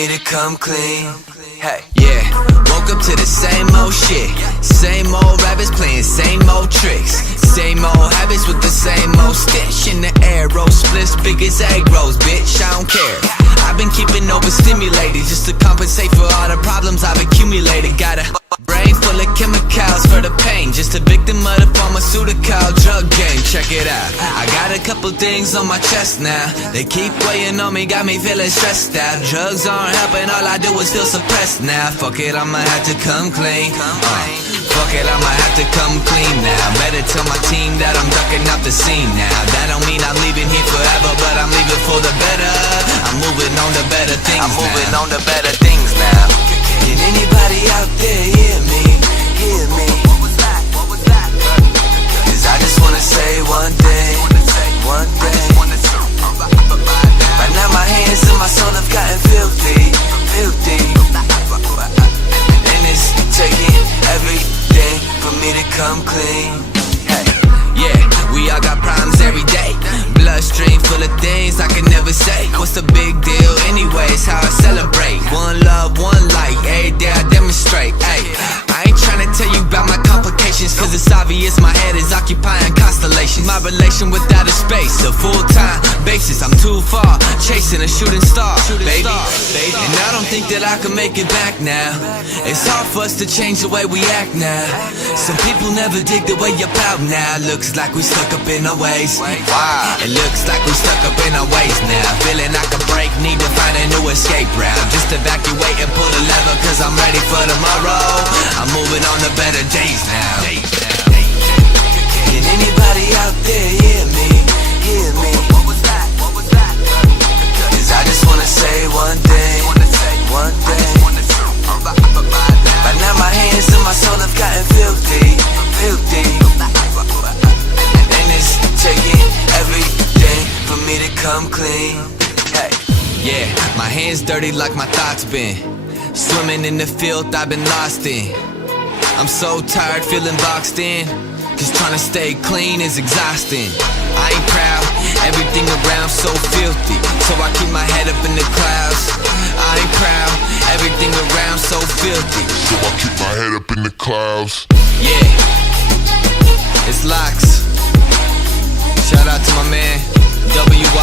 me to come clean. Hey, yeah, woke up to the same old shit. Same old rabbits playing same old tricks. Same old habits with the same old stench in the air. Roll splits big as egg rolls, bitch, I don't care. I've been keeping overstimulated just to compensate for all the problems I've accumulated. Got a brain full of chemicals for the pain. Just a victim of the pharmaceutical drug game. Check it out, I got a couple things on my chest now. They keep weighing on me, got me feeling stressed out. Drugs aren't helping, all I do is feel suppressed now. Fuck it, I'ma have to come clean. Fuck it, I'ma have to come clean now. Better tell my team that I'm ducking out the scene now. That don't mean I'm leaving here forever, but I'm leaving for the better. I'm moving on to better things now. I'm moving on to better things now. Can anybody out there hear me? Hear me? Cause I just wanna say one thing. One thing. Right now my hands and my soul have gotten filthy. Filthy. And it's taking everything for me to come clean. Hey, yeah, we all got problems every day. Bloodstream full of things I can never say. What's the big deal anyways? How I celebrate. One love, one light, every day I demonstrate. Hey, I ain't tryna tell you about my complications, cause it's obvious my head is occupying constellations. My relation with outer space, a full-time basis. I'm too far, chasing a shooting star, baby. And I don't think that I can make it back now. It's hard for us to change the way we act now. Some people never dig the way you're out now. Looks like we stuck up in our ways. It looks like we stuck up in our ways now. Feeling like a break, need to find a new escape route. Just evacuate and pull the lever, cause I'm ready for tomorrow. I'm moving on to better days now. Can anybody out there hear me? Hear me? Cause I just wanna say one thing. One thing. Right now my hands and my soul have gotten filthy. Filthy. And it's taking everything for me to come clean. Hey, yeah, my hands dirty like my thoughts been. Swimming in the filth I've been lost in. I'm so tired feeling boxed in, cause trying to stay clean is exhausting. I ain't proud, everything around so filthy, so I keep my head up in the clouds. I ain't proud, everything around so filthy, so I keep my head up in the clouds. Yeah, it's Locks. Shout out to my man, WY.